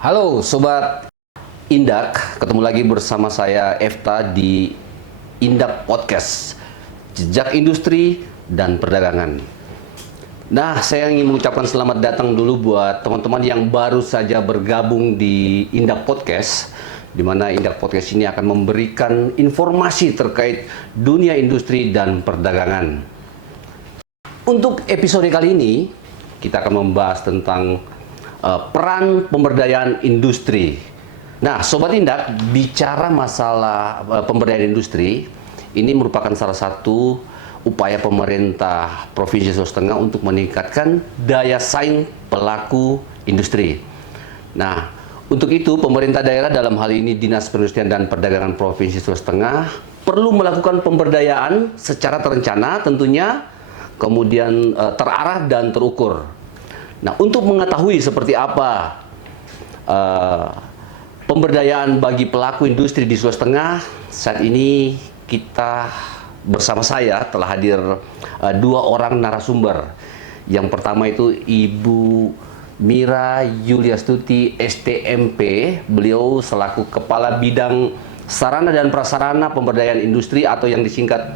Halo Sobat Indak, ketemu lagi bersama saya Efta di Indak Podcast, Jejak Industri dan Perdagangan. Nah, saya ingin mengucapkan selamat datang dulu buat teman-teman yang baru saja bergabung di Indak Podcast, di mana Indak Podcast ini akan memberikan informasi terkait dunia industri dan perdagangan. Untuk episode kali ini, kita akan membahas tentang peran pemberdayaan industri. Nah, Sobat Indak, bicara masalah pemberdayaan industri, ini merupakan salah satu upaya pemerintah Provinsi Sulawesi Tengah untuk meningkatkan daya saing pelaku industri. Nah, untuk itu pemerintah daerah dalam hal ini Dinas Perindustrian dan Perdagangan Provinsi Sulawesi Tengah perlu melakukan pemberdayaan secara terencana tentunya, kemudian terarah dan terukur. Nah, untuk mengetahui seperti apa pemberdayaan bagi pelaku industri di Sulawesi Tengah, saat ini kita bersama saya telah hadir dua orang narasumber. Yang pertama itu Ibu Mira Yuliastuti STMP, beliau selaku Kepala Bidang Sarana dan Prasarana Pemberdayaan Industri atau yang disingkat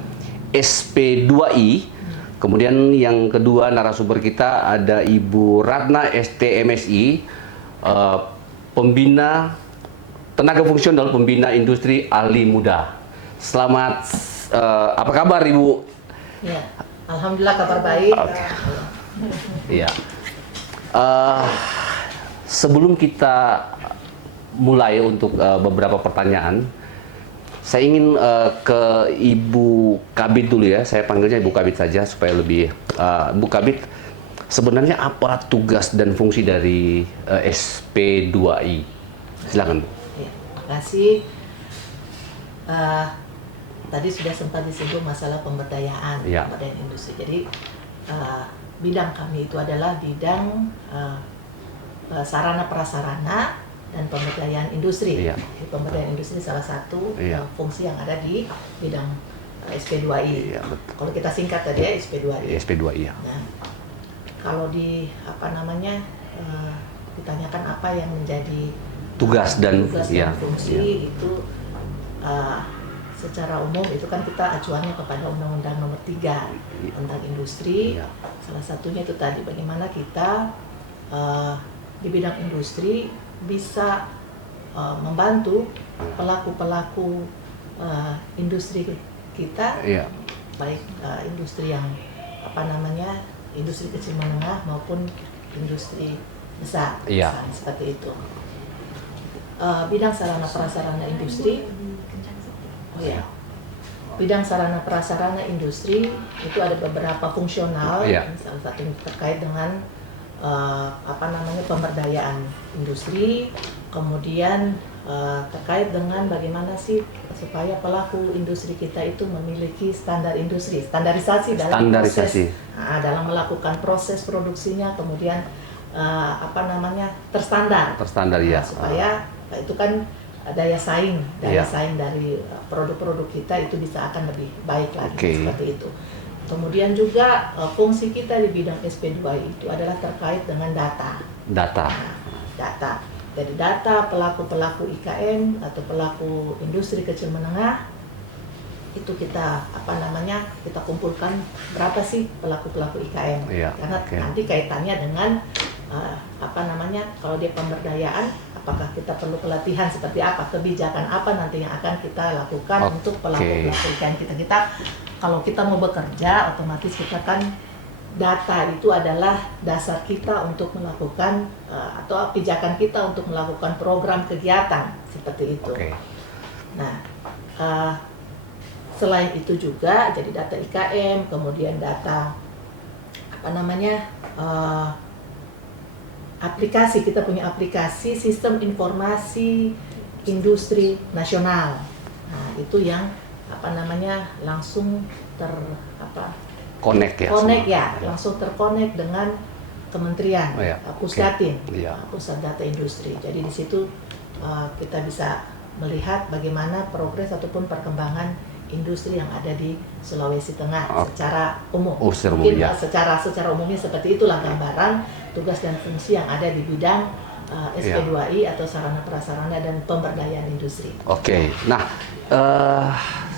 SP2I. Kemudian yang kedua narasumber kita ada Ibu Ratna STMSI, pembina tenaga fungsional, pembina industri ahli muda. Selamat, apa kabar Ibu? Ya, alhamdulillah kabar baik. Okay. Ya. Sebelum kita mulai untuk beberapa pertanyaan, saya ingin ke Ibu Kabid dulu ya. Saya panggilnya Ibu Kabid saja supaya lebih. Bu Kabid, sebenarnya apa tugas dan fungsi dari SP2I? Silakan Bu. Ya, terima kasih. Tadi sudah sempat disinggung masalah pemberdayaan industri. Jadi bidang kami itu adalah bidang sarana prasarana dan pemberdayaan industri. Iya. Pemberdayaan industri salah satu fungsi yang ada di bidang SP2I. Iya, betul. Kalau kita singkat tadi ya SP2I. SP2I ya. Nah, kalau di ditanyakan apa yang menjadi Tugas dan fungsi itu secara umum itu kan kita acuannya kepada Undang-Undang Nomor 3 tentang industri. Iya. Salah satunya itu tadi bagaimana kita di bidang industri bisa membantu pelaku-pelaku industri kita, baik industri yang industri kecil menengah maupun industri besar, seperti itu. Bidang sarana prasarana industri, bidang sarana prasarana industri itu ada beberapa fungsional, salah satu terkait dengan pemberdayaan industri, kemudian terkait dengan bagaimana sih supaya pelaku industri kita itu memiliki standarisasi dalam dalam melakukan proses produksinya, kemudian terstandar ya, supaya itu kan daya saing dari produk-produk kita itu bisa akan lebih baik lagi, seperti itu. Kemudian juga fungsi kita di bidang SP2I itu adalah terkait dengan data. Data. Jadi data pelaku-pelaku IKM atau pelaku industri kecil menengah itu kita kita kumpulkan berapa sih pelaku-pelaku IKM. Karena nanti kaitannya dengan kalau dia pemberdayaan, apakah kita perlu pelatihan seperti apa, kebijakan apa nanti yang akan kita lakukan untuk pelaku-pelaku IKM kita. Kalau kita mau bekerja, otomatis kita kan data itu adalah dasar kita untuk melakukan atau pijakan kita untuk melakukan program kegiatan seperti itu. Nah, selain itu juga jadi data IKM, kemudian data aplikasi, kita punya aplikasi sistem informasi industri nasional. Nah, itu yang langsung langsung terkonek dengan kementerian, Pusdatin, Pusat Data Industri. Jadi di situ kita bisa melihat bagaimana progres ataupun perkembangan industri yang ada di Sulawesi Tengah secara umum. Mungkin secara umumnya seperti itulah gambaran tugas dan fungsi yang ada di bidang SP2I atau sarana prasarana dan pemberdayaan industri. Oke. Nah,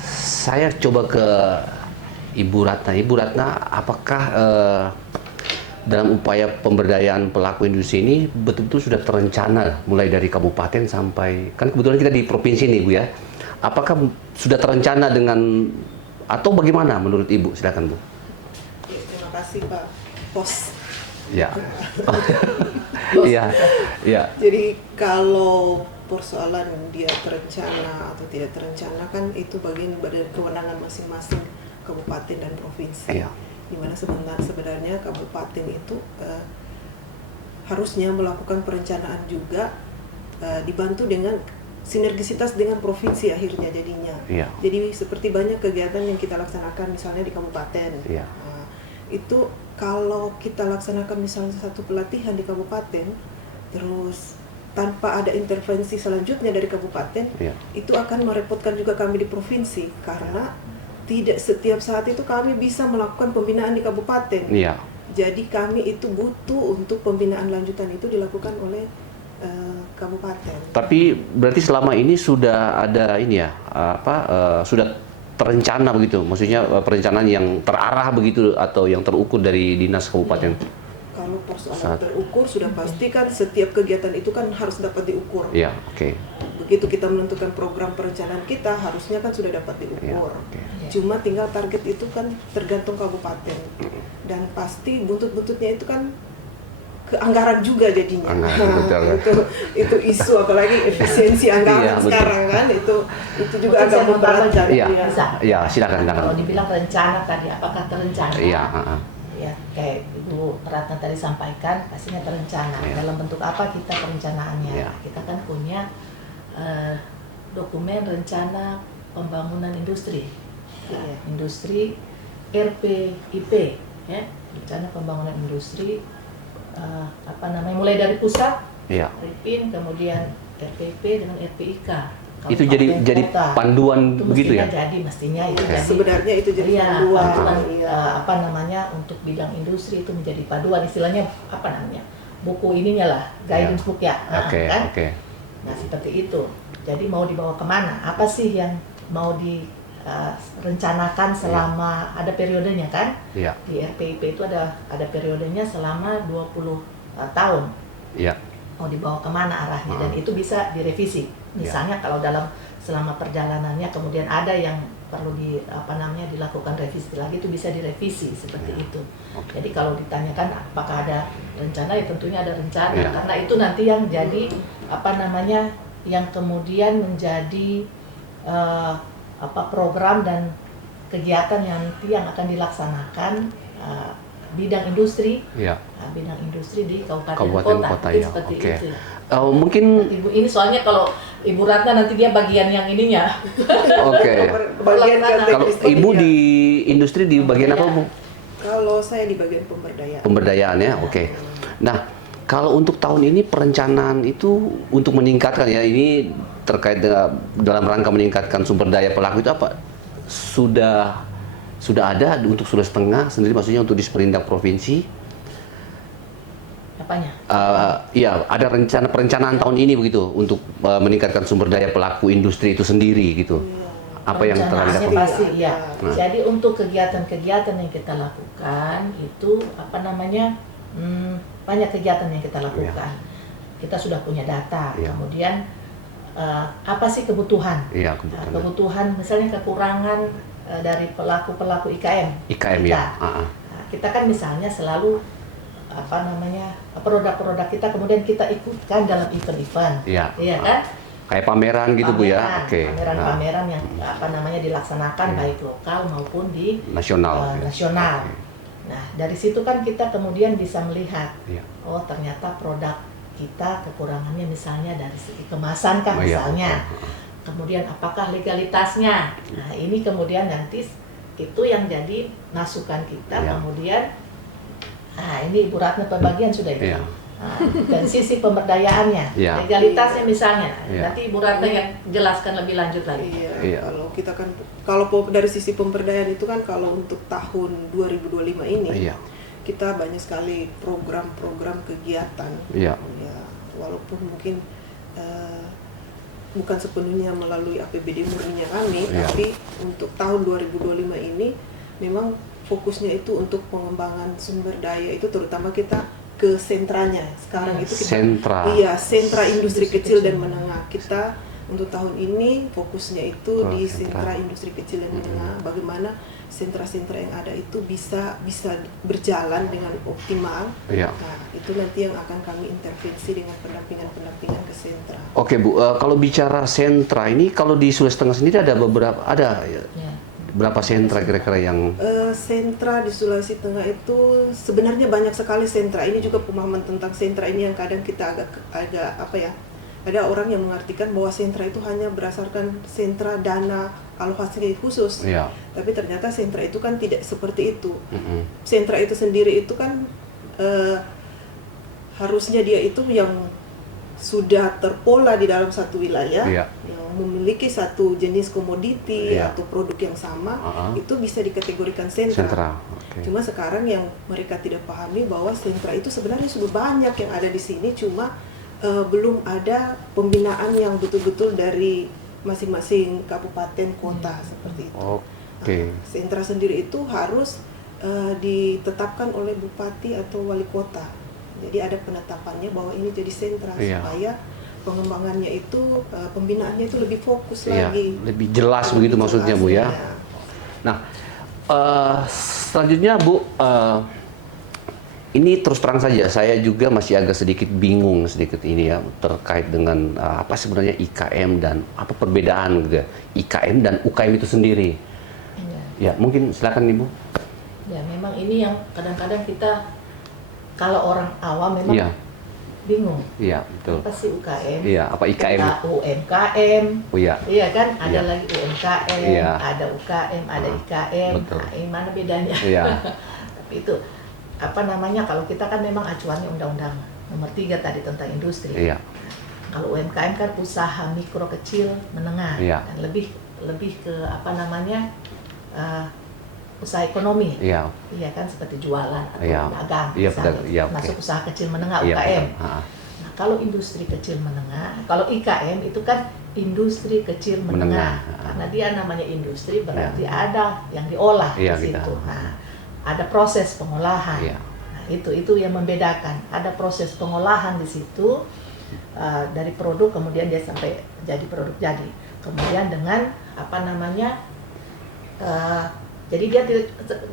saya coba ke Ibu Ratna. Ibu Ratna, apakah dalam upaya pemberdayaan pelaku industri ini betul-betul sudah terencana mulai dari kabupaten sampai, kan kebetulan kita di provinsi nih Bu ya. Apakah sudah terencana dengan atau bagaimana menurut Ibu? Silakan Bu. Ya, terima kasih Pak Pos. Ya. Iya. Iya. Jadi kalau persoalan dia terencana atau tidak terencana kan itu bagian dari kewenangan masing-masing kabupaten dan provinsi. Iya. Dimana sebenarnya kabupaten itu harusnya melakukan perencanaan juga, dibantu dengan sinergisitas dengan provinsi akhirnya jadinya. Iya. Jadi seperti banyak kegiatan yang kita laksanakan misalnya di kabupaten. Iya. Itu kalau kita laksanakan misalnya satu pelatihan di kabupaten, terus tanpa ada intervensi selanjutnya dari kabupaten, Iya. itu akan merepotkan juga kami di provinsi karena tidak setiap saat itu kami bisa melakukan pembinaan di kabupaten. Iya. Jadi kami itu butuh untuk pembinaan lanjutan itu dilakukan oleh kabupaten. Tapi berarti selama ini sudah ada ini ya, sudah terencana begitu, maksudnya perencanaan yang terarah begitu atau yang terukur dari dinas kabupaten. Kalau persoalan terukur sudah pasti kan setiap kegiatan itu kan harus dapat diukur. Iya, oke. Begitu kita menentukan program perencanaan kita harusnya kan sudah dapat diukur. Iya, oke. Cuma tinggal target itu kan tergantung kabupaten dan pasti buntut-buntutnya itu kan ke anggaran juga jadinya. Anggaran, betul. itu isu apalagi efisiensi anggaran Iya, betul. sekarang kan itu juga Mungkin agak saya mau berat. tambah, Iya. bisa. Iya, silakan. Kalau dibilang rencana tadi, apakah terencana? Iya, Ya, kayak Ibu Ratna tadi sampaikan, pastinya terencana. Iya. Dalam bentuk apa kita perencanaannya? Iya. Kita kan punya dokumen rencana pembangunan industri. Iya. Industri RPIP, ya, rencana pembangunan industri, mulai dari pusat, Iya. RIPIN, kemudian RPP dengan RPIK. Itu jadi Kota. panduan Itu begitu ya? mestinya itu jadi Sebenarnya itu jadi iya, panduan. panduan, untuk bidang industri itu menjadi paduan, istilahnya buku ininya lah, guidance book ya. Oke, Kan? oke. Nah seperti itu. Jadi mau dibawa kemana? Apa sih yang mau direncanakan selama ada periodenya kan? Iya. Di RPIP itu ada periodenya selama 20 tahun. Iya. Mau dibawa kemana arahnya, dan itu bisa direvisi. Misalnya kalau selama perjalanannya kemudian ada yang perlu dilakukan revisi lagi, itu bisa direvisi seperti itu. Oke. Jadi kalau ditanyakan apakah ada rencana, ya tentunya ada rencana, Iya. karena itu nanti yang jadi yang kemudian menjadi program dan kegiatan yang nanti yang akan dilaksanakan bidang industri. Iya. Bidang industri di kabupaten Kota, itu ya. seperti Oke. itu. Mungkin Ibu ini soalnya kalau Ibu Ratna nanti dia bagian yang ininya. oke. Bagian Kalau Ibu di industri di bagian apa, Bu? Kalau saya di bagian pemberdayaan. Pemberdayaan ya, oke. Nah, kalau untuk tahun ini perencanaan itu untuk meningkatkan ya, ini terkait dengan dalam rangka meningkatkan sumber daya pelaku itu apa? Sudah ada untuk Sulawesi Tengah sendiri, maksudnya untuk di Seperindak Provinsi. Apanya? Iya, ada perencanaan tahun ini begitu untuk meningkatkan sumber daya pelaku industri itu sendiri gitu. Apa yang telah Perencanaannya dilakukan? pasti ya. Nah. Jadi untuk kegiatan-kegiatan yang kita lakukan itu banyak kegiatan yang kita lakukan. Kita sudah punya data. Iya. Kemudian apa sih kebutuhan? Iya, kebutuhan. Kebutuhan misalnya kekurangan dari pelaku-pelaku IKM. IKM kita. ya. Nah, kita kan misalnya selalu produk-produk kita kemudian kita ikutkan dalam event-event. Iya. Iya kan? Kayak pameran gitu Bu ya. Oke. Pameran-pameran yang dilaksanakan baik lokal maupun di Nasional. nasional. Nah, dari situ kan kita kemudian bisa melihat, Iya. oh ternyata produk kita kekurangannya misalnya dari segi kemasan kan Oh, iya, misalnya. betul. Kemudian apakah legalitasnya? Nah, ini kemudian nanti itu yang jadi masukan kita. Iya. Kemudian ini Ibu Ratna pembagian sudah itu. Iya. Nah, dari sisi pemberdayaannya, Iya. legalitasnya misalnya. Iya. Nanti Ibu Ratna yang jelaskan lebih lanjut lagi. Iya. Kalau kita kan dari sisi pemberdayaan itu kan kalau untuk tahun 2025 ini Iya. kita banyak sekali program-program kegiatan. Iya. Ya, walaupun mungkin bukan sepenuhnya melalui APBD murninya kami, tapi untuk tahun 2025 ini memang fokusnya itu untuk pengembangan sumber daya itu, terutama kita ke sentranya. Sekarang itu kita sentra industri kecil dan menengah. Kita untuk tahun ini fokusnya itu di sentra industri kecil dan menengah. Bagaimana sentra-sentra yang ada itu bisa berjalan dengan optimal. Nah, itu nanti yang akan kami intervensi dengan pendampingan ke sentra. Oke Bu, kalau bicara sentra ini, kalau di Sulawesi Tengah sendiri ada berapa sentra kira-kira yang sentra di Sulawesi Tengah itu sebenarnya banyak sekali sentra. Ini juga pemahaman tentang sentra ini yang kadang kita agak apa ya, ada orang yang mengartikan bahwa sentra itu hanya berdasarkan sentra dana alokasi khusus, tapi ternyata sentra itu kan tidak seperti itu. Sentra itu sendiri itu kan harusnya dia itu yang sudah terpola di dalam satu wilayah, yang memiliki satu jenis komoditi atau produk yang sama, itu bisa dikategorikan sentra. Cuma sekarang yang mereka tidak pahami bahwa sentra itu sebenarnya sudah banyak yang ada di sini, cuma belum ada pembinaan yang betul-betul dari masing-masing kabupaten kota seperti itu. Sentra sendiri itu harus ditetapkan oleh bupati atau wali kota. Jadi ada penetapannya bahwa ini jadi sentra supaya pengembangannya itu, pembinaannya itu lebih fokus lagi. Lebih jelas begitu maksudnya Bu ya. Nah, selanjutnya Bu, ini terus terang saja saya juga masih agak sedikit bingung ini ya terkait dengan apa sebenarnya IKM dan apa perbedaan gitu ya, IKM dan UKM itu sendiri. Ya, mungkin silakan Ibu. Ya, memang ini yang kadang-kadang kita kalau orang awam memang bingung. Iya, betul. Apa sih UKM? Iya, apa IKM? Kita UMKM. Iya kan, ada lagi UMKM, ada UKM, ada IKM. Betul. Nah, ini mana bedanya? Tapi itu apa namanya, kalau kita kan memang acuannya Undang-Undang Nomor 3 tadi tentang industri. Kalau UMKM kan usaha mikro kecil menengah, dan lebih ke apa namanya, usaha ekonomi. Iya kan, seperti jualan atau dagang, masuk usaha kecil menengah UKM. Nah, kalau industri kecil menengah, kalau IKM itu kan industri kecil menengah. Karena dia namanya industri berarti ada yang diolah di situ. Nah, ada proses pengolahan. Nah, itu yang membedakan. Ada proses pengolahan di situ dari produk, kemudian dia sampai jadi produk jadi. Kemudian dengan apa namanya, jadi dia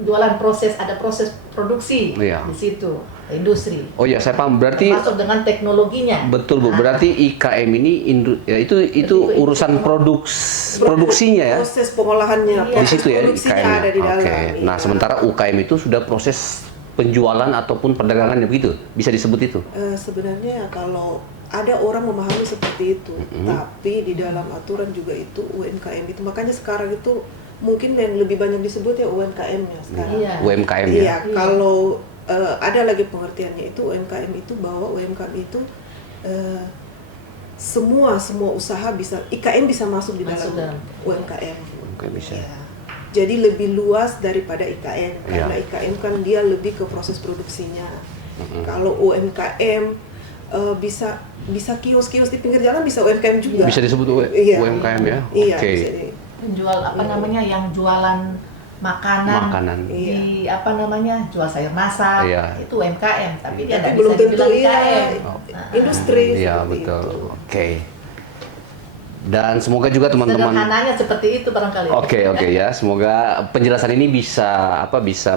jualan proses, ada proses produksi di situ, industri. Oh ya, saya paham. Berarti masuk dengan teknologinya. Betul Bu. Berarti IKM ini itu urusan produksinya ya. Proses pengolahannya. Di situ ya IKM. Ada di dalam. Nah, sementara UKM itu sudah proses penjualan ataupun perdagangannya, begitu? Bisa disebut itu? Sebenarnya kalau ada orang memahami seperti itu, tapi di dalam aturan juga itu UMKM itu, makanya sekarang itu mungkin yang lebih banyak disebut ya UMKM-nya sekarang. UMKM ya. Iya, kalau ada lagi pengertiannya itu UMKM itu bahwa UMKM itu semua usaha bisa, IKM bisa masuk di dalam UMKM. Bisa. Ya. Jadi lebih luas daripada IKM, karena IKM kan dia lebih ke proses produksinya. Kalau UMKM bisa kios-kios di pinggir jalan, bisa UMKM juga. Bisa disebut UMKM ya. Iya. Menjual apa namanya, yang jualan makanan. Di apa namanya, jual sayur masak, itu UMKM, tapi dia tidak belum bisa tentu dibilang IKM. Industri. Iya, betul. Dan semoga juga teman-teman sederhananya seperti itu barangkali. Oke ya, semoga penjelasan ini bisa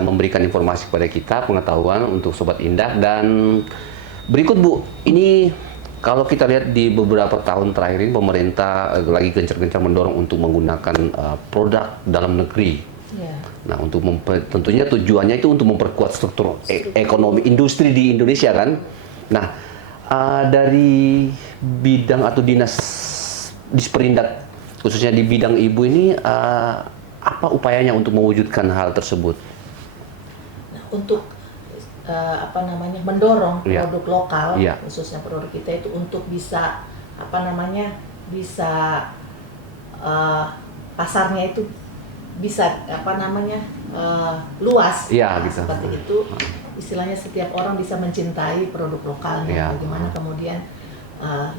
memberikan informasi kepada kita, pengetahuan untuk Sobat Indah. Dan berikut Bu, ini kalau kita lihat di beberapa tahun terakhir ini pemerintah lagi gencar-gencar mendorong untuk menggunakan produk dalam negeri. Nah, untuk tentunya tujuannya itu untuk memperkuat struktur ekonomi industri di Indonesia kan. Nah, dari bidang atau dinas Disperindak khususnya di bidang ibu ini, apa upayanya untuk mewujudkan hal tersebut? Nah, untuk apa namanya, mendorong produk lokal, khususnya produk kita itu untuk bisa apa namanya, bisa pasarnya itu bisa apa namanya, luas, seperti itu. Istilahnya setiap orang bisa mencintai produk lokalnya. Bagaimana kemudian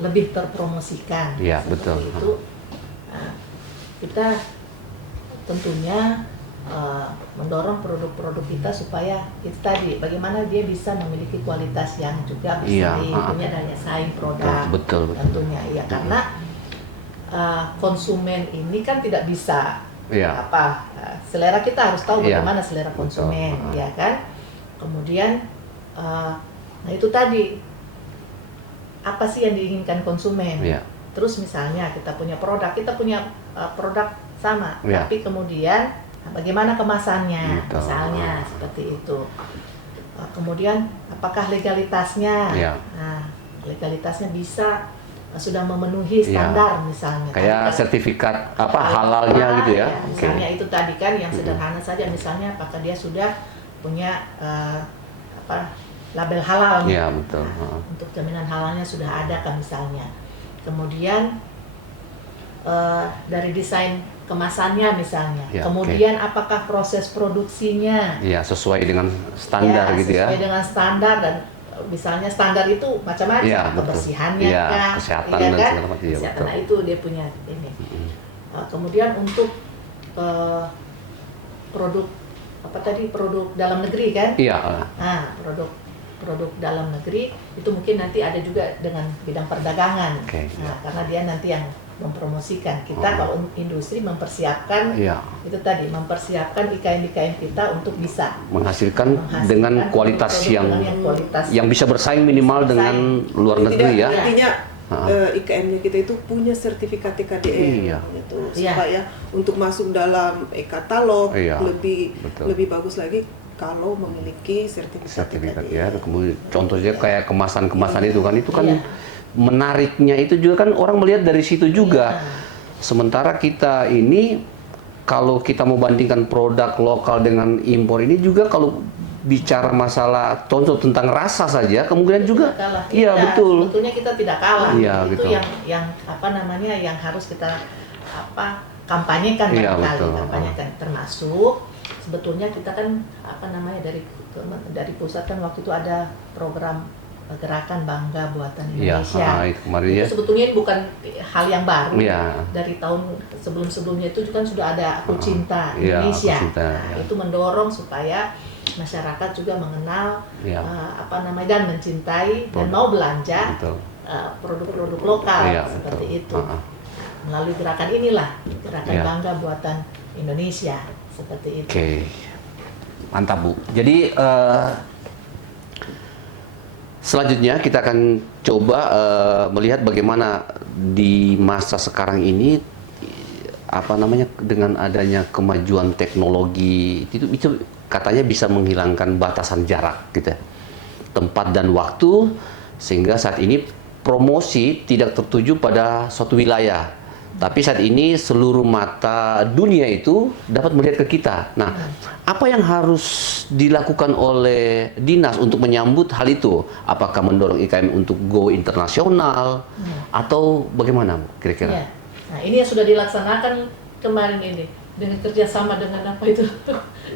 lebih terpromosikan. Iya, Seperti betul. itu. Nah, kita tentunya mendorong produk-produk kita supaya kita tadi bagaimana dia bisa memiliki kualitas yang juga bisa punya daya saing produk. Betul. Tentunya ya, karena konsumen ini kan tidak bisa selera kita harus tahu bagaimana selera konsumen, ya kan. Kemudian nah itu tadi apa sih yang diinginkan konsumen. Terus misalnya kita punya produk sama, tapi kemudian bagaimana kemasannya, misalnya seperti itu. Kemudian apakah legalitasnya? Nah, legalitasnya bisa sudah memenuhi standar misalnya. Kayak sertifikat halalnya gitu ya. Misalnya itu tadi kan yang sederhana saja, misalnya apakah dia sudah punya label halal. Iya, betul. Untuk jaminan halalnya sudah ada kan misalnya. Kemudian dari desain kemasannya misalnya. Kemudian apakah proses produksinya sesuai dengan standar gitu ya. Sesuai dengan standar, dan misalnya standar itu macam-macam, kebersihannya kesehatan dan segala macam. Kesehatan, nah itu dia punya ini. Kemudian untuk produk produk dalam negeri kan? Nah, produk dalam negeri itu mungkin nanti ada juga dengan bidang perdagangan. Karena dia nanti yang mempromosikan. Kita kalau industri mempersiapkan itu tadi, mempersiapkan IKM kita untuk bisa menghasilkan dengan kualitas yang bisa bersaing minimal dengan luar negeri ya. Artinya IKM-nya kita itu punya sertifikat TKDN gitu, supaya untuk masuk dalam e-katalog lebih bagus lagi kalau memiliki sertifikat ya. Kemudian contohnya kayak kemasan-kemasan itu kan menariknya itu juga kan orang melihat dari situ juga. Sementara kita ini kalau kita mau bandingkan produk lokal dengan impor ini juga, kalau bicara masalah contoh tentang rasa saja kemungkinan juga betul. Sebetulnya kita tidak kalah. Itu betul. yang harus kita kampanyekan kampanyekan, termasuk sebetulnya kita kan dari pusat kan waktu itu ada program gerakan Bangga Buatan Indonesia. Itu sebetulnya bukan hal yang baru. Dari tahun sebelum-sebelumnya itu kan sudah ada Aku Cinta Indonesia. Itu mendorong supaya masyarakat juga mengenal dan mencintai dan mau belanja produk-produk lokal seperti itu. Melalui gerakan inilah, gerakan Bangga Buatan Indonesia seperti itu. Mantap Bu. Jadi selanjutnya kita akan coba melihat bagaimana di masa sekarang ini dengan adanya kemajuan teknologi itu katanya bisa menghilangkan batasan jarak gitu, tempat dan waktu, sehingga saat ini promosi tidak tertuju pada suatu wilayah, tapi saat ini seluruh mata dunia itu dapat melihat ke kita. Nah, apa yang harus dilakukan oleh dinas untuk menyambut hal itu? Apakah mendorong IKM untuk go internasional atau bagaimana Bu kira-kira? Nah, ini yang sudah dilaksanakan kemarin ini dengan kerjasama dengan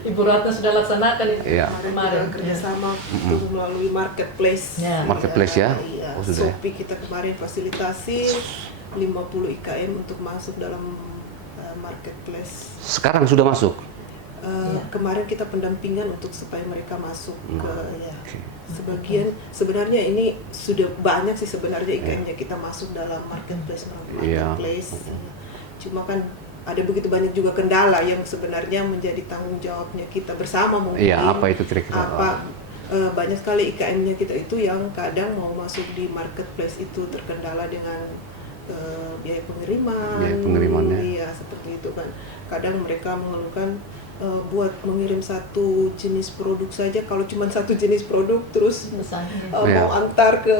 Ibu Ratna sudah laksanakan itu kemarin kerjasama melalui marketplace. Marketplace Shopee kita kemarin fasilitasi 50 IKM untuk masuk dalam marketplace. Sekarang sudah masuk? Kemarin kita pendampingan untuk supaya mereka masuk sebagian. Sebenarnya ini sudah banyak sih sebenarnya IKM-nya kita masuk dalam marketplace. Cuma kan ada begitu banyak juga kendala yang sebenarnya menjadi tanggung jawabnya kita bersama mungkin. Apa itu kira-kira? Banyak sekali IKM-nya kita itu yang kadang mau masuk di marketplace itu terkendala dengan biaya pengiriman. Iya, seperti itu kan. Kadang mereka mengeluhkan buat mengirim satu jenis produk saja, kalau cuma satu jenis produk terus mau antar ke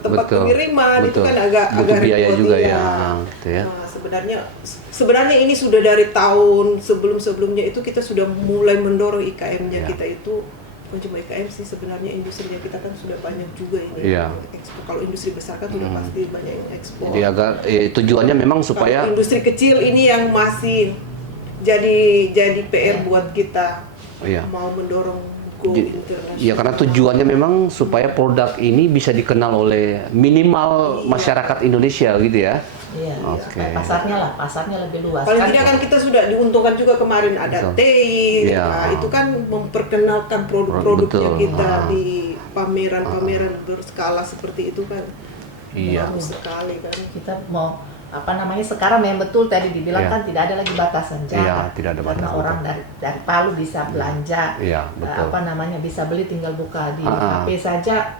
tempat pengiriman itu kan agak biaya repot juga sebenarnya ini sudah dari tahun sebelumnya itu kita sudah mulai mendorong IKM-nya kita itu. Bukan cuma IKM sih, sebenarnya industrinya kita kan sudah banyak juga ini ekspor. Kalau industri besar kan sudah pasti banyak yang ekspor. Jadi tujuannya memang supaya kalau industri kecil ini yang masih jadi PR buat kita mau mendorong go internasional. Ya, karena tujuannya memang supaya produk ini bisa dikenal oleh minimal masyarakat Indonesia gitu ya. Iya, Oke. pasarnya lebih luas. Paling tidak kan kita sudah diuntungkan juga kemarin ada Betul. TI, Iya. nah, itu kan memperkenalkan produk-produknya Betul. kita di pameran-pameran berskala seperti itu kan. Iya. Bagus sekali kan. Kita mau sekarang yang betul tadi dibilang Iya. kan tidak ada lagi batasan jarak. Iya, tidak ada Karena batasan, orang betul. dari Palu bisa belanja, Iya, betul. bisa beli tinggal buka di Ah, ah. HP saja,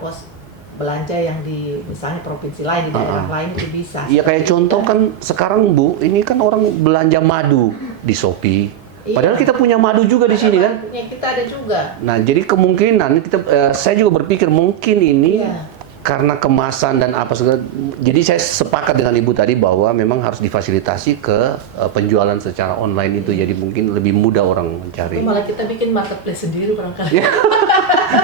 belanja yang di misalnya provinsi lain, di daerah lain itu bisa. Iya, kayak contoh kan sekarang Bu, ini kan orang belanja madu di Shopee. Iya. Padahal kita punya madu juga di sini kan. Punya kita ada juga. Nah, jadi kemungkinan saya juga berpikir mungkin ini Iya. karena kemasan dan apa segala. Jadi saya sepakat dengan Ibu tadi bahwa memang harus difasilitasi ke penjualan secara online itu. Jadi mungkin lebih mudah orang mencari. Itu malah kita bikin marketplace sendiri barangkali.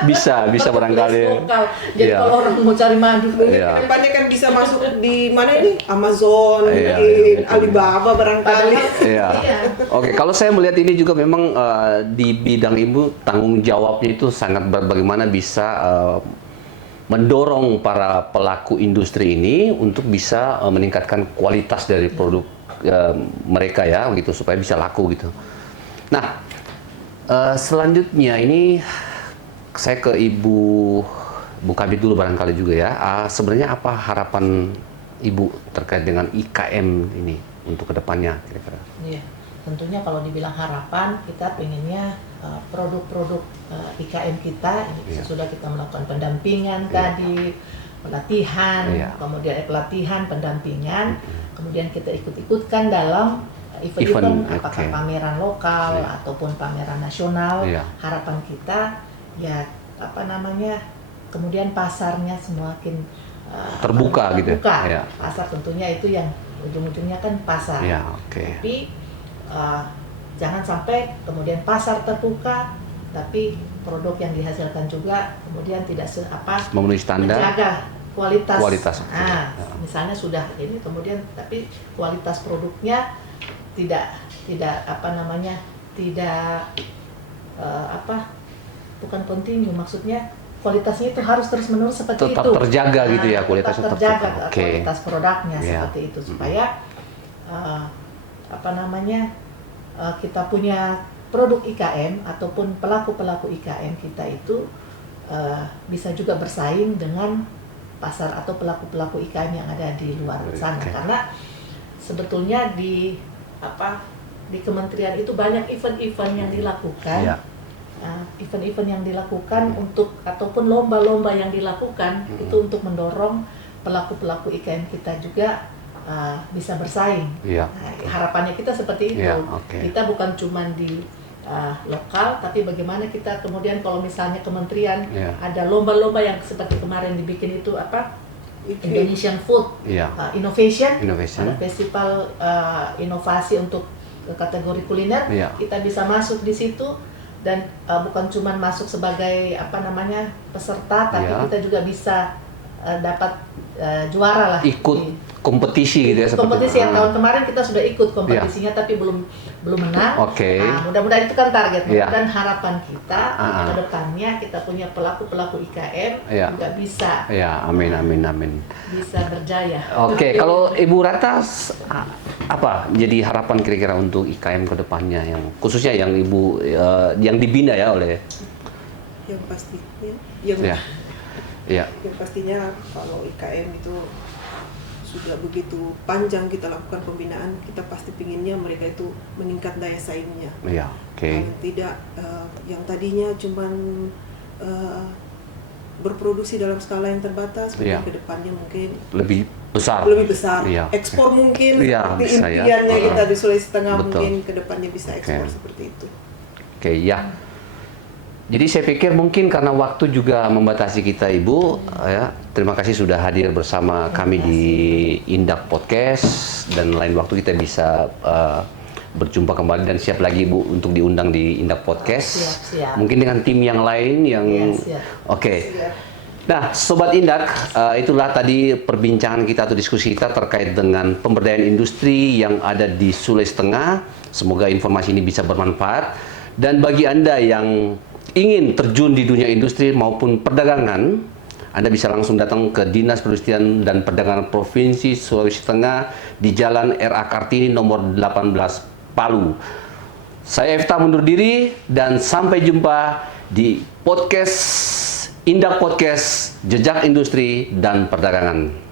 Bisa barangkali. Marketplace lokal. Jadi Iya. kalau orang mau cari madu, Iya. Kedepannya kan bisa masuk di mana ini? Amazon, Iya, mungkin iya. Alibaba barangkali. Iya. Iya. Oke, kalau saya melihat ini juga memang di bidang Ibu tanggung jawabnya itu sangat berat, bagaimana bisa mendorong para pelaku industri ini untuk bisa meningkatkan kualitas dari produk mereka ya, gitu supaya bisa laku gitu. Nah, selanjutnya ini saya ke Bu Kabit dulu barangkali juga ya. Sebenarnya apa harapan Ibu terkait dengan IKM ini untuk kedepannya kira-kira? Iya, tentunya kalau dibilang harapan, kita pengennya produk-produk IKM kita, Iya. sudah kita melakukan pendampingan Iya. tadi, pelatihan, Iya. kemudian pelatihan, pendampingan, kemudian kita ikut-ikutkan dalam Event, event-event, apakah oke. pameran lokal Iya. ataupun pameran nasional. Iya. Harapan kita, ya kemudian pasarnya semakin Terbuka gitu ya? terbuka. Iya. Pasar tentunya itu yang ujung-ujungnya kan pasar. Ya, oke. Tapi jangan sampai kemudian pasar terbuka, tapi produk yang dihasilkan juga kemudian tidak Memenuhi standar. menjaga kualitas. Kualitas, oke. Nah, Ya. misalnya sudah ini kemudian tapi kualitas produknya tidak tidak bukan continue, maksudnya kualitasnya itu harus terus menerus seperti Tetap itu. terjaga gitu ya, Tetap kualitasnya tetap terjaga terjaga. Oke. kualitas produknya Iya. seperti itu supaya kita punya produk IKM ataupun pelaku-pelaku IKM kita itu bisa juga bersaing dengan pasar atau pelaku-pelaku IKM yang ada di luar sana. Oke. Karena sebetulnya di kementerian itu banyak event-event yang dilakukan. Iya. Event-event yang dilakukan ataupun lomba-lomba yang dilakukan itu untuk mendorong pelaku-pelaku IKM kita juga bisa bersaing. Iya. Nah, harapannya kita seperti itu. Iya, oke. Kita bukan cuma di lokal, tapi bagaimana kita kemudian kalau misalnya kementerian Iya. ada lomba-lomba yang seperti kemarin dibikin itu Indonesian Food Iya. Innovation, Innovation. ada festival inovasi untuk kategori kuliner. Iya. Kita bisa masuk di situ dan bukan cuma masuk sebagai peserta, tapi Iya. kita juga bisa dapat juara lah. Ikut kompetisi gitu ya, seperti Kompetisi yang tahun kemarin kita sudah ikut kompetisinya tapi belum menang. Oke. Nah, mudah-mudahan itu kan target. Iya. Dan harapan kita Ah. ke depannya kita punya pelaku-pelaku IKM Iya. juga bisa Ya, amin. bisa berjaya. Oke, kalau Ibu Rata apa jadi harapan kira-kira untuk IKM ke depannya yang khususnya yang Ibu yang dibina ya oleh Yang pastinya, ya. Ya. yang pastinya kalau IKM itu sudah begitu panjang kita lakukan pembinaan, kita pasti pinginnya mereka itu meningkat daya saingnya. Ya, oke. Paling tidak yang tadinya cuman berproduksi dalam skala yang terbatas, Iya. mungkin kedepannya mungkin Lebih besar. lebih besar. Iya, Ekspor mungkin Iya, seperti bisa ya. impiannya kita di Sulawesi Tengah, Betul. mungkin kedepannya bisa ekspor Oke. seperti itu. Oke, ya. Jadi saya pikir mungkin karena waktu juga membatasi kita Ibu, ya. Terima kasih sudah hadir bersama kami di Indak Podcast dan lain waktu kita bisa berjumpa kembali dan siap lagi Ibu untuk diundang di Indak Podcast. Siap. Mungkin dengan tim yang lain yang Iya, siap. Oke. Nah, Sobat Indak, itulah tadi perbincangan kita atau diskusi kita terkait dengan pemberdayaan industri yang ada di Sulawesi Tengah. Semoga informasi ini bisa bermanfaat. Dan bagi Anda yang ingin terjun di dunia industri maupun perdagangan, Anda bisa langsung datang ke Dinas Perindustrian dan Perdagangan Provinsi Sulawesi Tengah di Jalan R.A. Kartini nomor 18 Palu. Saya Efta mundur diri dan sampai jumpa di podcast Indak Podcast Jejak Industri dan Perdagangan.